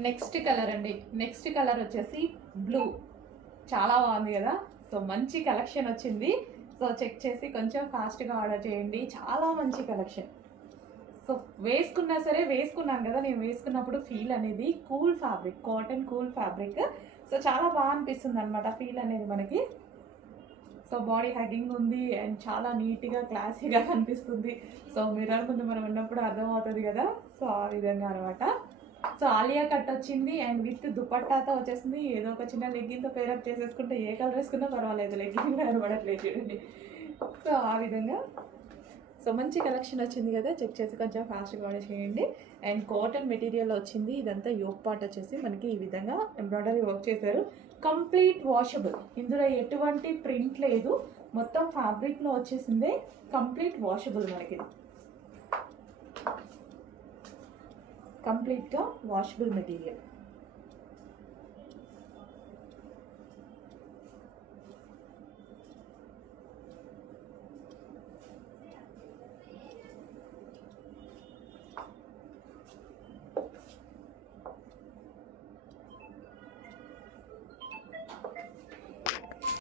Next colour అండి. Next colour వచ్చేసి blue. చాలా బాగుంది కదా. సో మంచి కలెక్షన్ వచ్చింది. సో చెక్ చేసి కొంచెం ఫాస్ట్గా ఆర్డర్ చేయండి. చాలా మంచి కలెక్షన్. సో వేసుకున్నా సరే, వేసుకున్నాను కదా, నేను వేసుకున్నప్పుడు ఫీల్ అనేది cool fabric, cotton cool fabric. So చాలా బాగా అనిపిస్తుంది అనమాట ఫీల్ అనేది మనకి. సో బాడీ హగ్గింగ్ ఉంది అండ్ చాలా నీట్గా క్లాసీగా కనిపిస్తుంది. సో మిర్రర్ ముందు మనం ఉన్నప్పుడు అర్థమవుతుంది కదా. సో ఆ విధంగా అనమాట. సో ఆలియా కట్ వచ్చింది అండ్ విత్ దుపట్టాతో వచ్చేసింది. ఏదో ఒక చిన్న లెగ్గిన్తో పేరప్ చేసేసుకుంటే ఏ కలర్ వేసుకున్నా పర్వాలేదు, లెగ్గిన్ కనబడట్లేదు చూడండి. సో ఆ విధంగా సో మంచి కలెక్షన్ వచ్చింది కదా. చెక్ చేసి కొంచెం ఫాస్ట్గా ఆర్డర్ చేయండి. అండ్ కాటన్ మెటీరియల్ వచ్చింది. ఇదంతా యోక్ పార్ట్ వచ్చేసి మనకి ఈ విధంగా ఎంబ్రాయిడరీ వర్క్ చేశారు. Complete washable. ఇందులో ఎటువంటి ప్రింట్ లేదు. మొత్తం ఫ్యాబ్రిక్లో వచ్చేసిందే. కంప్లీట్ వాషబుల్ మనకి. కంప్లీట్గా వాషబుల్ మెటీరియల్.